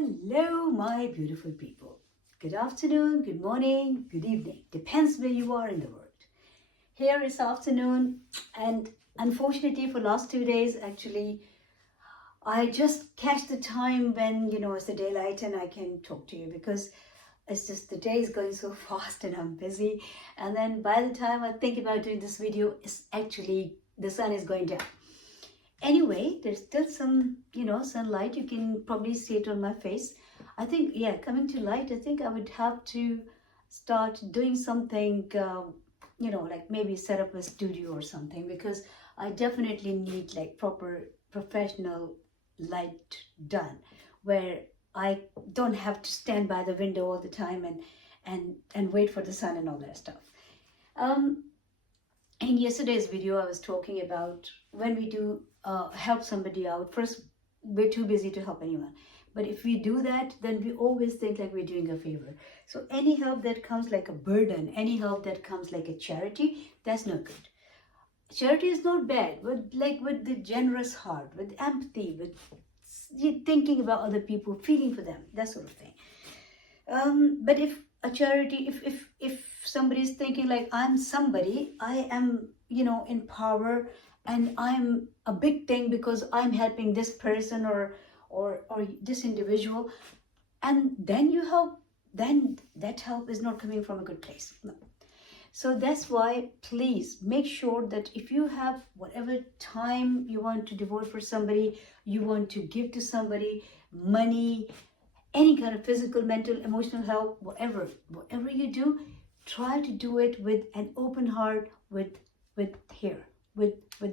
Hello, my beautiful people. Good afternoon, good morning, good evening. Depends where you are in the world. Here is afternoon, and unfortunately, for last 2 days, actually, I just catch the time when it's the daylight and I can talk to you because it's just the day is going so fast and I'm busy. And then by the time I think about doing this video, it's actually the sun is going down. Anyway, there's still some, sunlight. You can probably see it on my face. I think, yeah, coming to light, I think I would have to start doing something, like maybe set up a studio or something because I definitely need like proper professional light done where I don't have to stand by the window all the time and wait for the sun and all that stuff. Um, in yesterday's video, I was talking about when we do help somebody out. First, we're too busy to help anyone. But if we do that, then we always think like we're doing a favor. So any help that comes like a burden, any help that comes like a charity, that's not good. Charity is not bad, but like with the generous heart, with empathy, with thinking about other people, feeling for them, that sort of thing. But if a charity, if somebody is thinking like I'm somebody, I am in power, and I'm a big thing because I'm helping this person or this individual, and then you help, then that help is not coming from a good place. No. So that's why please make sure that if you have whatever time you want to devote for somebody, you want to give to somebody, money, any kind of physical, mental, emotional help, whatever you do, try to do it with an open heart, with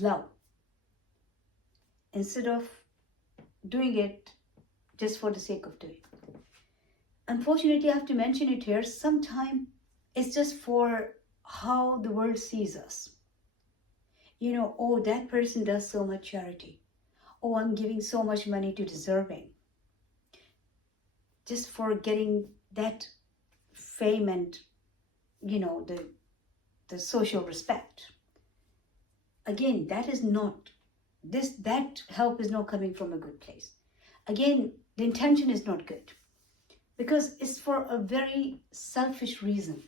love, instead of doing it just for the sake of doing. Unfortunately, I have to mention it here. Sometimes it's just for how the world sees us. Oh, that person does so much charity. Oh, I'm giving so much money to deserving. Just for getting that fame and the social respect. Again, that help is not coming from a good place. Again, the intention is not good because it's for a very selfish reason.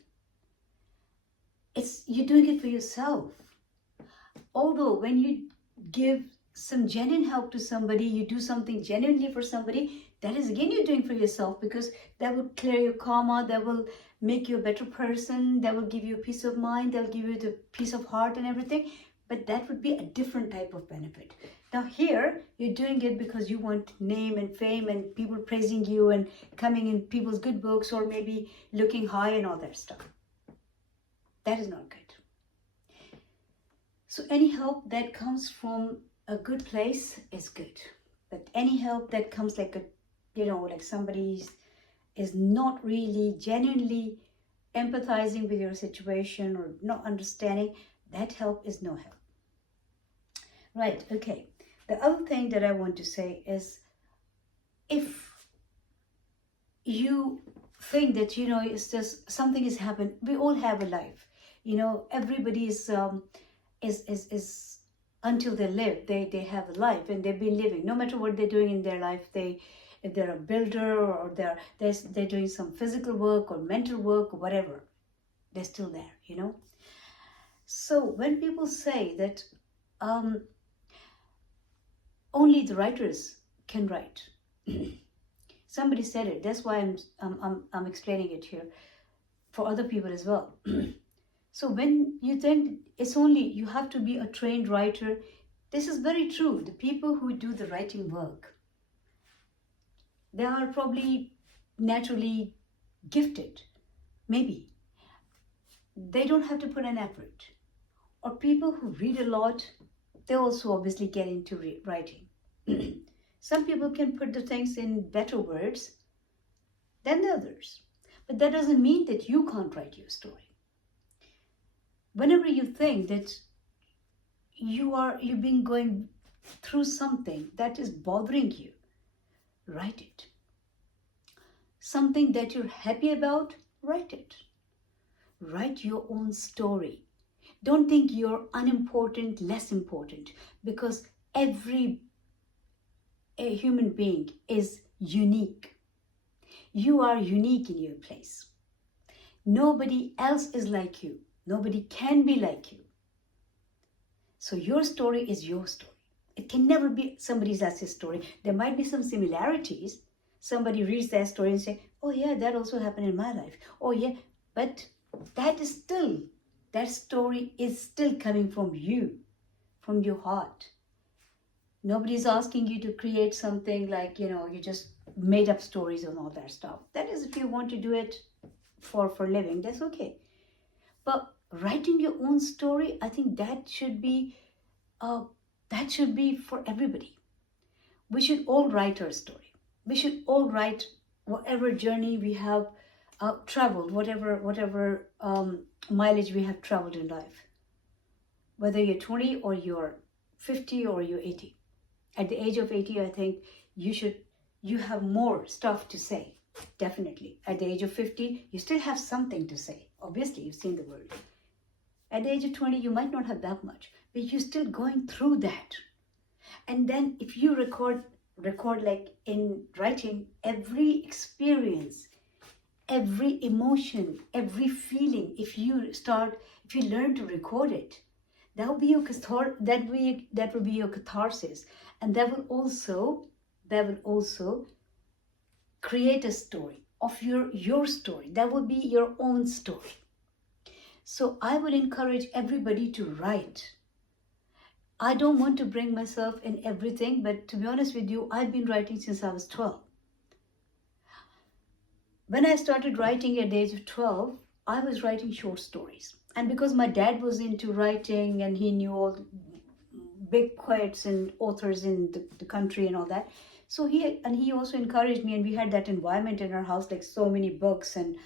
You're doing it for yourself. Although when you give some genuine help to somebody, you do something genuinely for somebody, that is again you're doing for yourself, because that will clear your karma, that will make you a better person, that will give you peace of mind, that will give you the peace of heart and everything. But that would be a different type of benefit. Now here, you're doing it because you want name and fame and people praising you and coming in people's good books, or maybe looking high and all that stuff. That is not good. So any help that comes from a good place is good. But any help that comes like like somebody is not really genuinely empathizing with your situation or not understanding, that help is no help. Right, okay. The other thing that I want to say is, if you think that, it's just something has happened, we all have a life. Everybody is until they live, they have a life and they've been living. No matter what they're doing in their life, if they're a builder or they're doing some physical work or mental work or whatever, they're still there, So when people say that only the writers can write, somebody said it. That's why I'm explaining it here for other people as well. So when you think it's only you have to be a trained writer, this is very true. The people who do the writing work, they are probably naturally gifted. Maybe they don't have to put an effort. Or people who read a lot, they also obviously get into writing. Some people can put the things in better words than the others. But that doesn't mean that you can't write your story. Whenever you think that you've been going through something that is bothering you, write it. Something that you're happy about, write it. Write your own story. Don't think you're unimportant, less important, because every human being is unique. You are unique in your place. Nobody else is like you. Nobody can be like you. So your story is your story. It can never be somebody else's story. There might be some similarities. Somebody reads that story and say, oh yeah, that also happened in my life. Oh yeah, but that story is still coming from you, from your heart. Nobody's asking you to create something like, you just made up stories and all that stuff. That is, if you want to do it for living, that's okay. But writing your own story, I think that should be for everybody. We should all write our story. We should all write whatever journey we have traveled, whatever mileage we have traveled in life. Whether you're 20 or you're 50 or you're 80. At the age of 80, I think you have more stuff to say, definitely. At the age of 50, you still have something to say. Obviously, you've seen the world. At the age of 20, you might not have that much, but you're still going through that. And then if you record like in writing, every experience, every emotion, every feeling, if you learn to record it, that will be your catharsis, and that will also create a story of your story. That will be your own story. So I would encourage everybody to write. I don't want to bring myself in everything, but to be honest with you, I've been writing since I was 12. When I started writing at the age of 12, I was writing short stories. And because my dad was into writing and he knew all the big poets and authors in the country and all that, so he also encouraged me, and we had that environment in our house, like so many books, and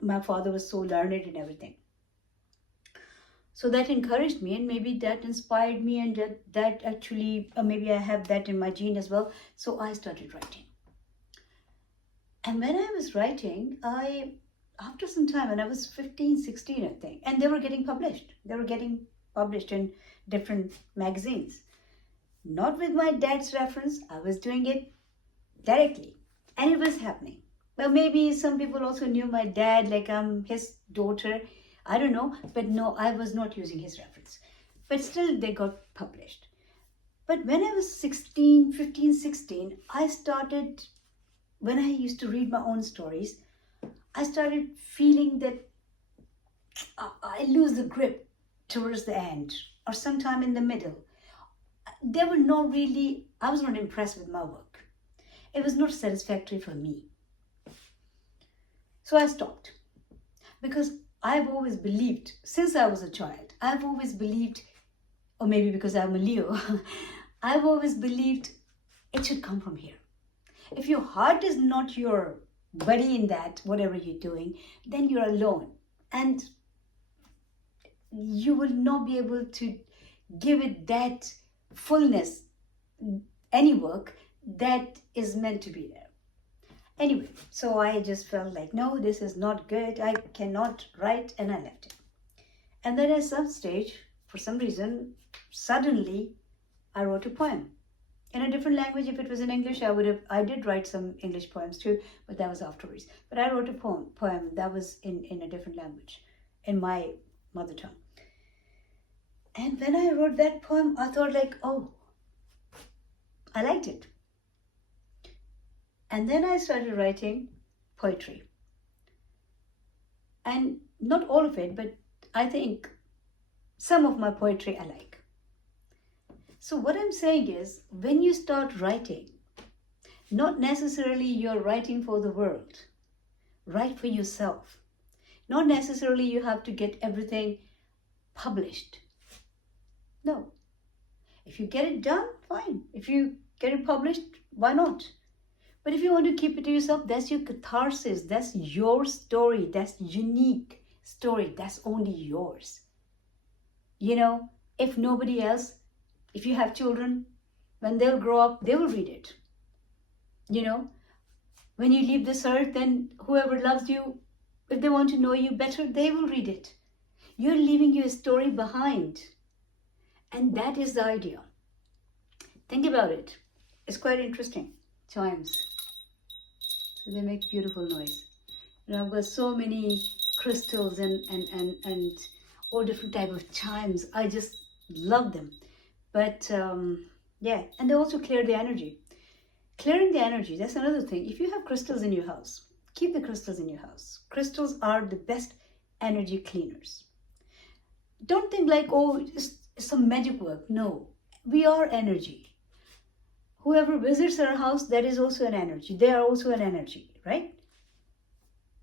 my father was so learned and everything. So that encouraged me, and maybe that inspired me, and that actually, maybe I have that in my gene as well. So I started writing. And when I was writing, after some time, when I was 15, 16, I think, and they were getting published. They were getting published in different magazines. Not with my dad's reference, I was doing it directly. And it was happening. Well, maybe some people also knew my dad, like I'm his daughter. I don't know, but no, I was not using his reference. But still, they got published. But when I was 15, 16, when I used to read my own stories, I started feeling that I lose the grip towards the end or sometime in the middle. I was not impressed with my work. It was not satisfactory for me. So I stopped, because I've always believed, since I was a child, or maybe because I'm a Leo, I've always believed it should come from here. If your heart is not your buddy in that, whatever you're doing, then you're alone. And you will not be able to give it that fullness, any work that is meant to be there. Anyway, so I just felt like, no, this is not good. I cannot write, and I left it. And then at some stage, for some reason, suddenly I wrote a poem in a different language. If it was in English, I did write some English poems too, but that was afterwards. But I wrote a poem that was in a different language, in my mother tongue. And when I wrote that poem, I thought like, oh, I liked it. And then I started writing poetry. And not all of it, but I think some of my poetry I like. So what I'm saying is, when you start writing, not necessarily you're writing for the world. Write for yourself. Not necessarily you have to get everything published. No. If you get it done, fine. If you get it published, why not? But if you want to keep it to yourself, that's your catharsis. That's your story. That's unique story. That's only yours. If nobody else, if you have children, when they'll grow up, they will read it. When you leave this earth, then whoever loves you, if they want to know you better, they will read it. You're leaving your story behind. And that is the idea. Think about it. It's quite interesting times. So they make beautiful noise. I've got so many crystals and all different type of chimes. I just love them. But yeah, and they also clear the energy. Clearing the energy, that's another thing. If you have crystals in your house, keep the crystals in your house. Crystals are the best energy cleaners. Don't think like, oh, it's some magic work. No, we are energy. Whoever visits our house, that is also an energy. They are also an energy, right?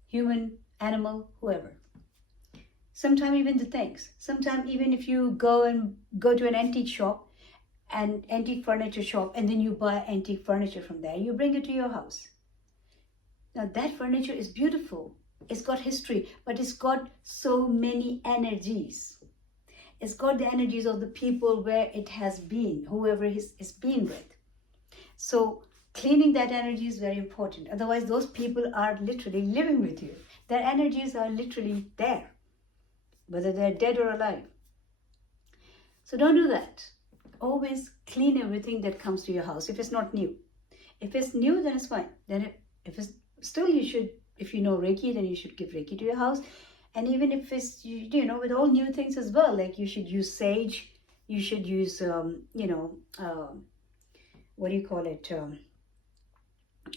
Human, animal, whoever. Sometimes even the things. Sometimes even if you go to an antique shop, an antique furniture shop, and then you buy antique furniture from there, you bring it to your house. Now that furniture is beautiful. It's got history, but it's got so many energies. It's got the energies of the people where it has been, whoever it's been with. So cleaning that energy is very important. Otherwise, those people are literally living with you. Their energies are literally there, whether they're dead or alive. So don't do that. Always clean everything that comes to your house if it's not new. If it's new, then it's fine. If it's still, you should, if you know Reiki, then you should give Reiki to your house. And even if it's, with all new things as well, like you should use sage, you should use, what do you call it?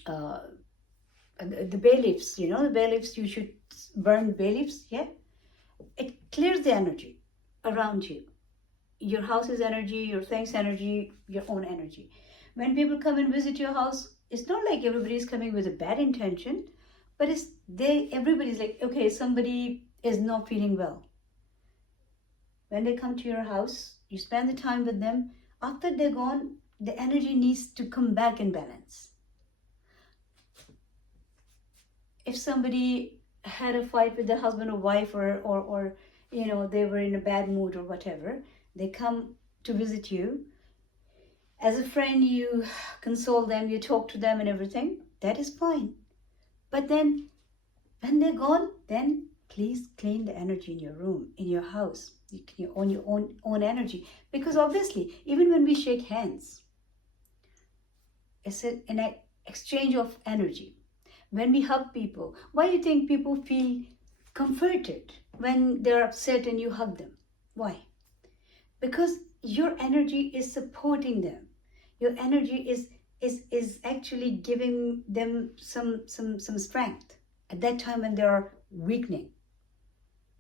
The bay leaves, the bay leaves, you should burn bay leaves, yeah? It clears the energy around you. Your house's energy, your thing's energy, your own energy. When people come and visit your house, it's not like everybody's coming with a bad intention, but everybody's like, okay, somebody is not feeling well. When they come to your house, you spend the time with them. After they're gone, the energy needs to come back in balance. If somebody had a fight with their husband or wife or they were in a bad mood or whatever, they come to visit you. As a friend, you console them, you talk to them and everything. That is fine. But then when they're gone, then please clean the energy in your room, in your house. You can own your own energy. Because obviously, even when we shake hands, it's an exchange of energy. When we hug people, why do you think people feel comforted when they're upset and you hug them? Why? Because your energy is supporting them. Your energy is actually giving them some strength at that time when they are weakening.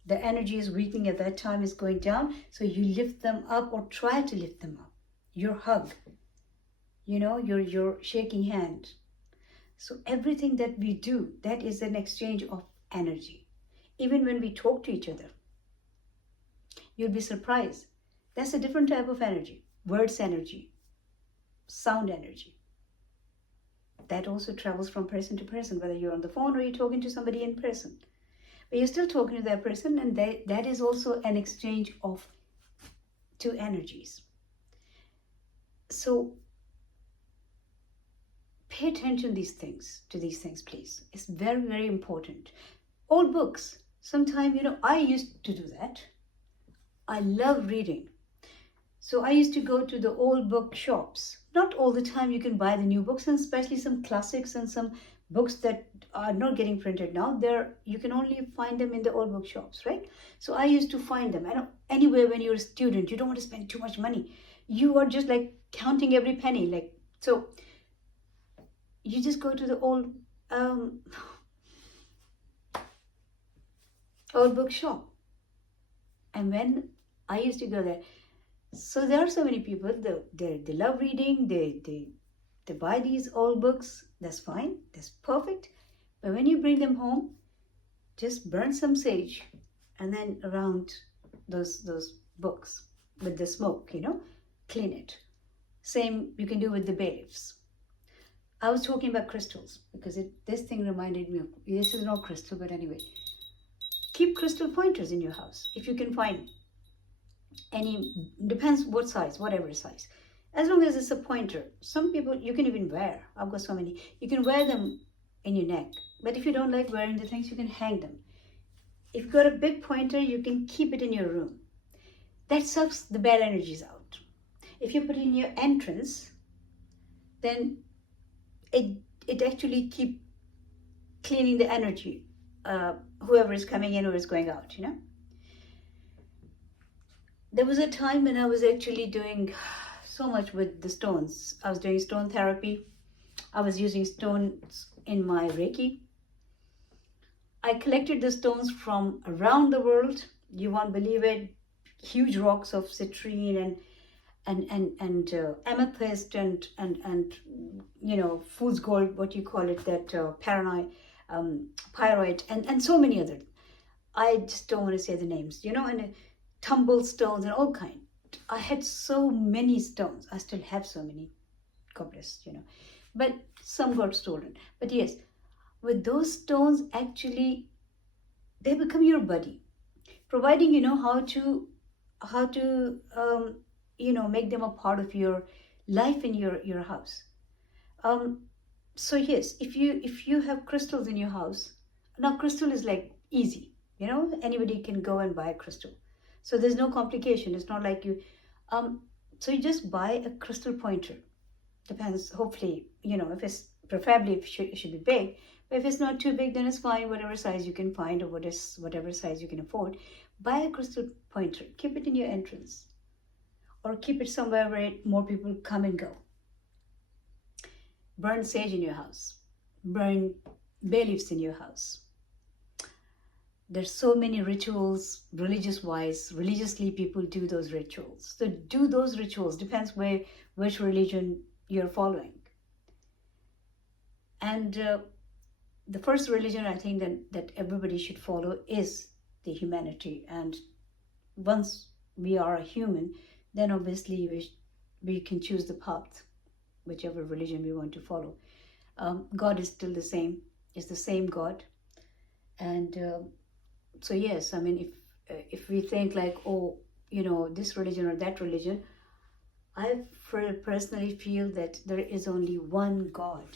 The energy is weakening at that time, is going down, so you lift them up or try to lift them up. Your hug, your shaking hand. So everything that we do, that is an exchange of energy. Even when we talk to each other, you'll be surprised. That's a different type of energy. Words energy, sound energy. That also travels from person to person, whether you're on the phone or you're talking to somebody in person. But you're still talking to that person, and that is also an exchange of two energies. So pay attention to these things, please. It's very, very important. Old books. Sometimes, I used to do that. I love reading. So I used to go to the old book shops. Not all the time you can buy the new books, and especially some classics and some books that are not getting printed now. You can only find them in the old book shops, right? So I used to find them. I know anyway, when you're a student, you don't want to spend too much money. You are just like counting every penny. So you just go to the old book shop. And when I used to go there, so there are so many people, they love reading, they buy these old books. That's fine, that's perfect. But when you bring them home, just burn some sage and then around those books with the smoke, clean it. Same you can do with the bay leaves. I was talking about crystals because this thing reminded me of, this is not crystal, but anyway. Keep crystal pointers in your house if you can find any, depends what size, whatever size. As long as it's a pointer. Some people you can even wear. I've got so many. You can wear them in your neck. But if you don't like wearing the things, you can hang them. If you've got a big pointer, you can keep it in your room. That sucks the bad energies out. If you put it in your entrance, then it actually keep cleaning the energy, whoever is coming in or is going out, you know. There was a time when I was actually doing so much with the stones. I was doing stone therapy. I was using stones in my Reiki. I collected the stones from around the world. You won't believe it. Huge rocks of citrine and amethyst and you know, fool's gold, what you call it, that pyrite and so many other. I just don't want to say the names, you know, and tumble stones and all kind. I had so many stones. I still have so many, God bless, you know, but some got stolen. But yes, with those stones, actually, they become your buddy, providing you know how to you know, make them a part of your life in your house. So yes, if you have crystals in your house, now crystal is like easy, you know, anybody can go and buy a crystal, so there's no complication. It's not like you so you just buy a crystal pointer. Depends, hopefully, you know, if it's preferably if it should be big, but if it's not too big, then it's fine, whatever size you can find, or whatever size you can afford. Buy a crystal pointer, keep it in your entrance, or keep it somewhere where more people come and go. Burn sage in your house, burn bay leaves in your house. There's so many rituals, religiously people do those rituals. So do those rituals, depends which religion you're following. And the first religion I think that everybody should follow is the humanity. And once we are a human, then obviously we can choose the path, whichever religion we want to follow. God is still the same. It's the same God. And so yes, I mean, if we think like, oh, you know, this religion or that religion, I personally feel that there is only one God,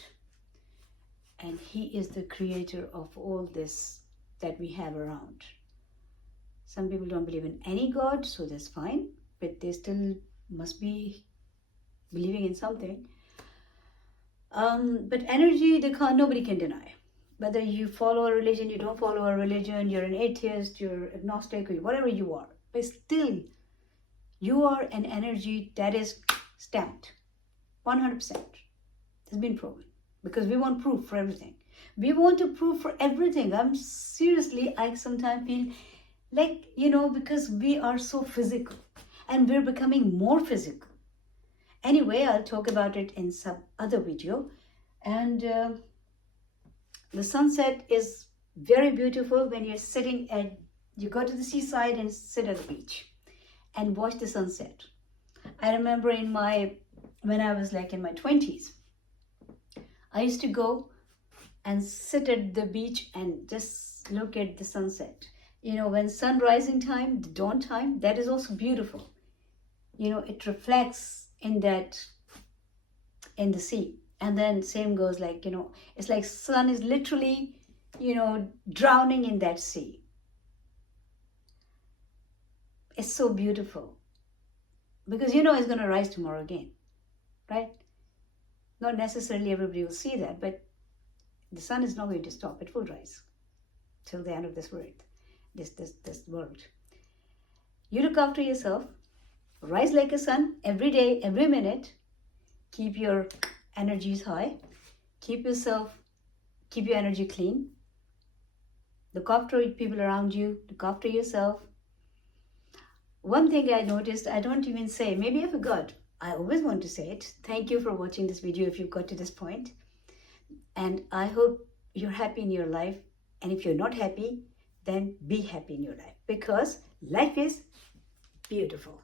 and He is the creator of all this that we have around. Some people don't believe in any God, so that's fine, but they still must be believing in something. But energy, nobody can deny. Whether you follow a religion, you don't follow a religion, you're an atheist, you're agnostic, or whatever you are, but still, you are an energy that is stamped 100%. It's been proven, because we want proof for everything. We want to prove for everything. I sometimes feel like, you know, because we are so physical and we're becoming more physical. Anyway, I'll talk about it in some other video. And the sunset is very beautiful when you're sitting you go to the seaside and sit at the beach and watch the sunset. I remember when I was like in my 20s, I used to go and sit at the beach and just look at the sunset. You know, when sun rising time, the dawn time, that is also beautiful. You know, it reflects in the sea. And then same goes, like, you know, it's like sun is literally, you know, drowning in that sea. It's so beautiful, because you know it's going to rise tomorrow again, right? Not necessarily everybody will see that, but the sun is not going to stop. It will rise till the end of this world. This world. You look after yourself. Rise like a sun every day, every minute. Keep your energies high. Keep your energy clean. Look after people around you. Look after yourself. One thing I noticed, I don't even say, maybe I forgot. I always want to say it. Thank you for watching this video if you've got to this point. And I hope you're happy in your life. And if you're not happy, then be happy in your life, because life is beautiful.